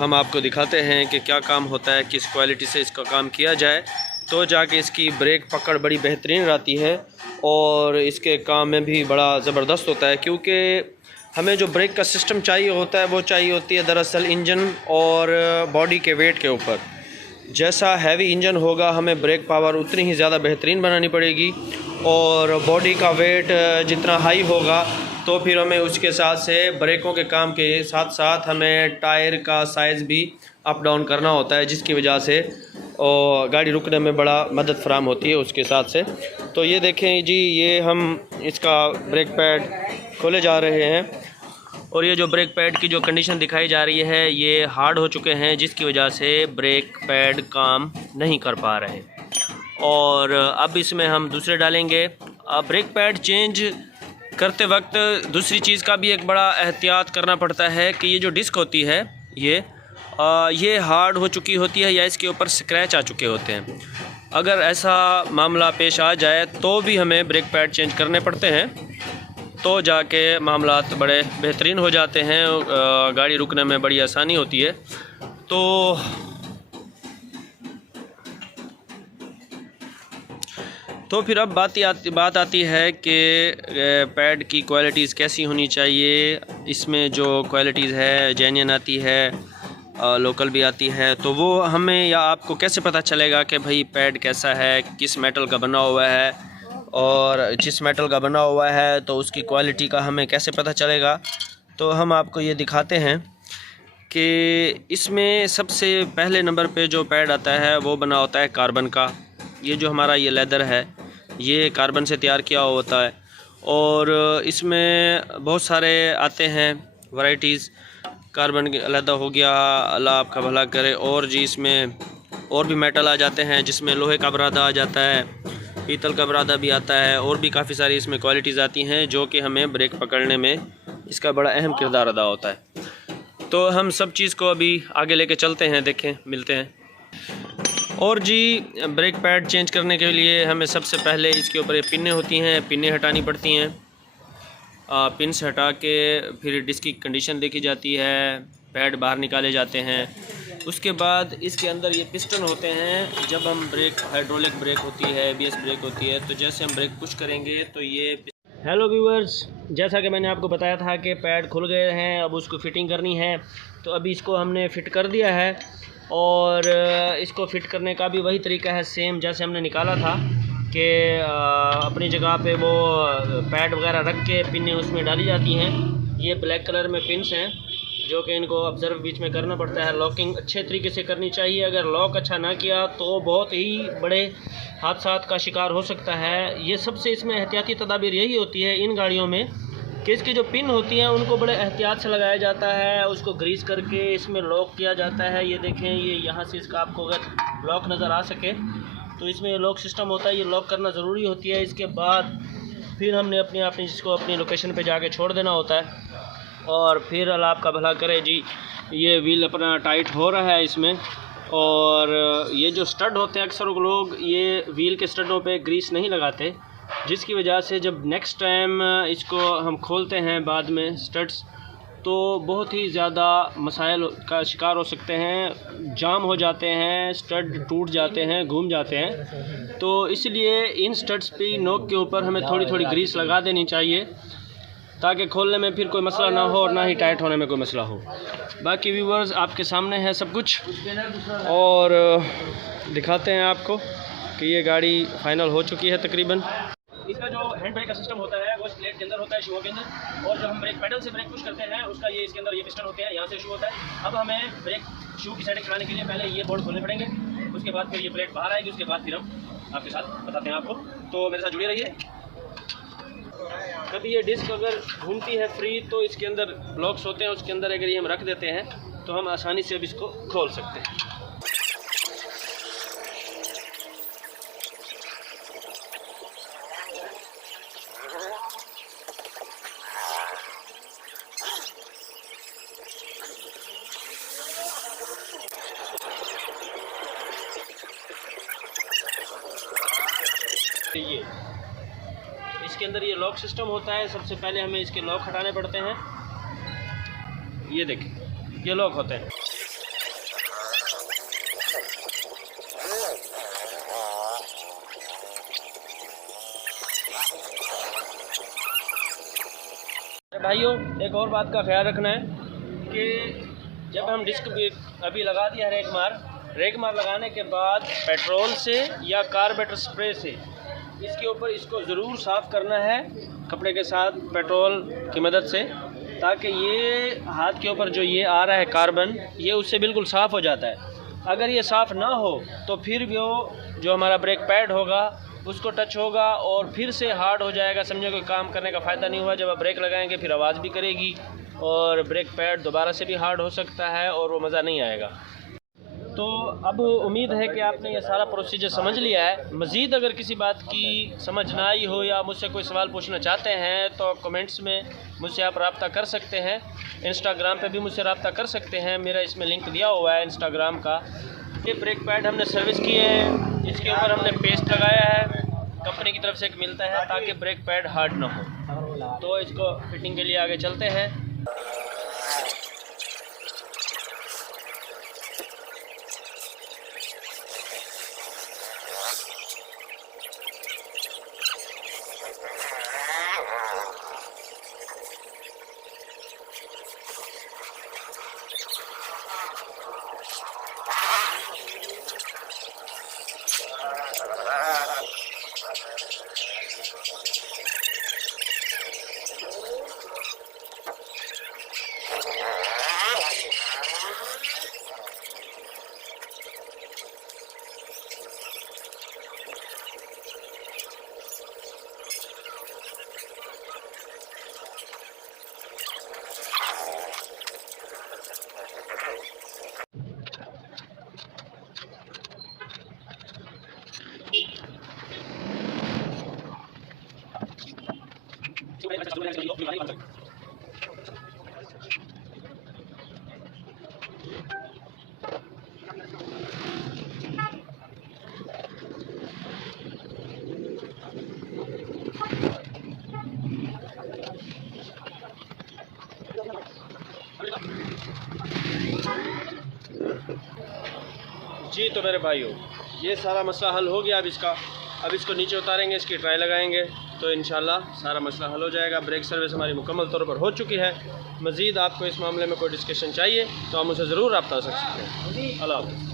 हम आपको दिखाते हैं कि क्या काम होता है, किस क्वालिटी से इसका काम किया जाए तो जाके इसकी ब्रेक पकड़ बड़ी बेहतरीन रहती है और इसके काम में भी बड़ा ज़बरदस्त होता है। क्योंकि हमें जो ब्रेक का सिस्टम चाहिए होता है वो चाहिए होती है दरअसल इंजन और बॉडी के वेट के ऊपर। जैसा हैवी इंजन होगा हमें ब्रेक पावर उतनी ही ज़्यादा बेहतरीन बनानी पड़ेगी और बॉडी का वेट जितना हाई होगा तो फिर हमें उसके साथ से ब्रेकों के काम के साथ साथ हमें टायर का साइज़ भी अप डाउन करना होता है, जिसकी वजह से गाड़ी रुकने में बड़ा मदद फराम होती है उसके साथ से। तो ये देखें जी, ये हम इसका ब्रेक पैड खोले जा रहे हैं और ये जो ब्रेक पैड की जो कंडीशन दिखाई जा रही है ये हार्ड हो चुके हैं, जिसकी वजह से ब्रेक पैड काम नहीं कर पा रहे। और अब इसमें हम दूसरे डालेंगे। ब्रेक पैड चेंज करते वक्त दूसरी चीज़ का भी एक बड़ा एहतियात करना पड़ता है कि ये जो डिस्क होती है ये हार्ड हो चुकी होती है या इसके ऊपर स्क्रैच आ चुके होते हैं। अगर ऐसा मामला पेश आ जाए तो भी हमें ब्रेक पैड चेंज करने पड़ते हैं, तो जाके मामलात बड़े बेहतरीन हो जाते हैं, गाड़ी रुकने में बड़ी आसानी होती है। तो फिर अब बात आती है कि पैड की क्वालिटीज़ कैसी होनी चाहिए। इसमें जो क्वालिटीज़ है जेन्युइन आती है, लोकल भी आती है, तो वो हमें या आपको कैसे पता चलेगा कि भाई पैड कैसा है, किस मेटल का बना हुआ है, और जिस मेटल का बना हुआ है तो उसकी क्वालिटी का हमें कैसे पता चलेगा। तो हम आपको ये दिखाते हैं कि इसमें सबसे पहले नंबर पे जो पैड आता है वो बना होता है कार्बन का। ये जो हमारा ये लेदर है ये कार्बन से तैयार किया होता है और इसमें बहुत सारे आते हैं वैरायटीज़। कार्बन अलहदा हो गया, अल्लाह आपका भला करे, और जी इसमें और भी मेटल आ जाते हैं जिसमें लोहे का बरादा आ जाता है, पीतल का बरादा भी आता है, और भी काफ़ी सारी इसमें क्वालिटीज़ आती हैं जो कि हमें ब्रेक पकड़ने में इसका बड़ा अहम किरदार अदा होता है। तो हम सब चीज़ को अभी आगे लेके चलते हैं, देखें मिलते हैं। और जी ब्रेक पैड चेंज करने के लिए हमें सबसे पहले इसके ऊपर ये पिनें होती हैं, पिनें हटानी पड़ती हैं। पिन्स हटा के फिर डिस्क की कंडीशन देखी जाती है, पैड बाहर निकाले जाते हैं। उसके बाद इसके अंदर ये पिस्टन होते हैं। जब हम ब्रेक, हाइड्रोलिक ब्रेक होती है, ABS ब्रेक होती है, तो जैसे हम ब्रेक पुश करेंगे तो ये। हेलो व्यूअर्स, जैसा कि मैंने आपको बताया था कि पैड खुल गए हैं, अब उसको फ़िटिंग करनी है। तो अभी इसको हमने फ़िट कर दिया है और इसको फ़िट करने का भी वही तरीका है सेम जैसे हमने निकाला था कि अपनी जगह पे वो पैड वगैरह रख के पिनें उसमें डाली जाती हैं। ये ब्लैक कलर में पिन्स हैं जो कि इनको ऑब्ज़र्व बीच में करना पड़ता है। लॉकिंग अच्छे तरीके से करनी चाहिए, अगर लॉक अच्छा ना किया तो बहुत ही बड़े हादसात का शिकार हो सकता है। ये सबसे इसमें एहतियाती तदाबीर यही होती है इन गाड़ियों में कि इसकी जो पिन होती हैं उनको बड़े एहतियात से लगाया जाता है, उसको ग्रीस करके इसमें लॉक किया जाता है। ये देखें, ये यहाँ से इसका आपको अगर लॉक नज़र आ सके तो इसमें लॉक सिस्टम होता है, ये लॉक करना ज़रूरी होती है। इसके बाद फिर हमने अपनी जिसको अपनी लोकेशन पे जाके छोड़ देना होता है और फिर अल्लाह आपका भला करे जी, ये व्हील अपना टाइट हो रहा है इसमें। और ये जो स्टड होते हैं अक्सर लोग ये व्हील के स्टडों पे ग्रीस नहीं लगाते, जिसकी वजह से जब नेक्स्ट टाइम इसको हम खोलते हैं बाद में स्टड्स, तो बहुत ही ज़्यादा मसाइल का शिकार हो सकते हैं, जाम हो जाते हैं, स्टड टूट जाते हैं, घूम जाते हैं। तो इसलिए इन स्टड्स पे नोक के ऊपर हमें थोड़ी थोड़ी ग्रीस लगा देनी चाहिए ताकि खोलने में फिर कोई मसला ना हो और ना ही टाइट होने में कोई मसला हो। बाकी व्यूवर्स आपके सामने है सब कुछ और दिखाते हैं आपको कि ये गाड़ी फाइनल हो चुकी है तकरीबन। इसका जो हैंड ब्रेक का सिस्टम होता है वो इस प्लेट के अंदर होता है, शू के अंदर, और जो हम ब्रेक पैडल से ब्रेक पुश करते हैं उसका ये इसके अंदर ये पिस्टन होते हैं, यहाँ से शू होता है। अब हमें ब्रेक शू की सेटिंग कराने के लिए पहले ये बोर्ड खोलने पड़ेंगे, उसके बाद फिर ये प्लेट बाहर आएगी, उसके बाद फिर हम आपके साथ बताते हैं आपको। तो मेरे साथ जुड़े रहिए। कभी ये डिस्क अगर घूमती है फ्री तो इसके अंदर ब्लॉक्स होते हैं, उसके अंदर अगर ये हम रख देते हैं तो हम आसानी से अब इसको खोल सकते हैं। ये इसके अंदर ये लॉक सिस्टम होता है। सबसे पहले हमें इसके लॉक हटाने पड़ते हैं। ये देखें, ये लॉक होते हैं। भाइयों, एक और बात का ख्याल रखना है कि जब हम डिस्क अभी लगा दिया है रेक मार लगाने के बाद पेट्रोल से या कार्बोरेटर स्प्रे से इसके ऊपर इसको ज़रूर साफ़ करना है कपड़े के साथ पेट्रोल की मदद से, ताकि ये हाथ के ऊपर जो ये आ रहा है कार्बन, ये उससे बिल्कुल साफ़ हो जाता है। अगर ये साफ़ ना हो तो फिर वो जो हमारा ब्रेक पैड होगा उसको टच होगा और फिर से हार्ड हो जाएगा। समझो कोई काम करने का फ़ायदा नहीं हुआ। जब आप ब्रेक लगाएंगे फिर आवाज़ भी करेगी और ब्रेक पैड दोबारा से भी हार्ड हो सकता है और वो मज़ा नहीं आएगा। तो अब उम्मीद है कि आपने ये सारा प्रोसीजर समझ लिया है। मज़ीद अगर किसी बात की समझ ना आई हो या मुझसे कोई सवाल पूछना चाहते हैं तो कमेंट्स में मुझसे आप रब्ता कर सकते हैं। इंस्टाग्राम पे भी मुझसे रब्ता कर सकते हैं, मेरा इसमें लिंक दिया हुआ है इंस्टाग्राम का। ये ब्रेक पैड हमने सर्विस किए हैं, इसके ऊपर हमने पेस्ट लगाया है, कंपनी की तरफ से एक मिलता है ताकि ब्रेक पैड हार्ड ना हो। तो इसको फिटिंग के लिए आगे चलते हैं। जी तो मेरे भाइयों, ये सारा मसला हल हो गया। अब इसको नीचे उतारेंगे, इसकी ट्राई लगाएंगे तो इंशाल्लाह सारा मसला हल हो जाएगा। ब्रेक सर्विस हमारी मुकम्मल तौर पर हो चुकी है। मज़ीद आपको इस मामले में कोई डिस्कशन चाहिए तो आप मुझसे ज़रूर रब्ता कर सकते हैं। अल्लाह हाफ़िज़।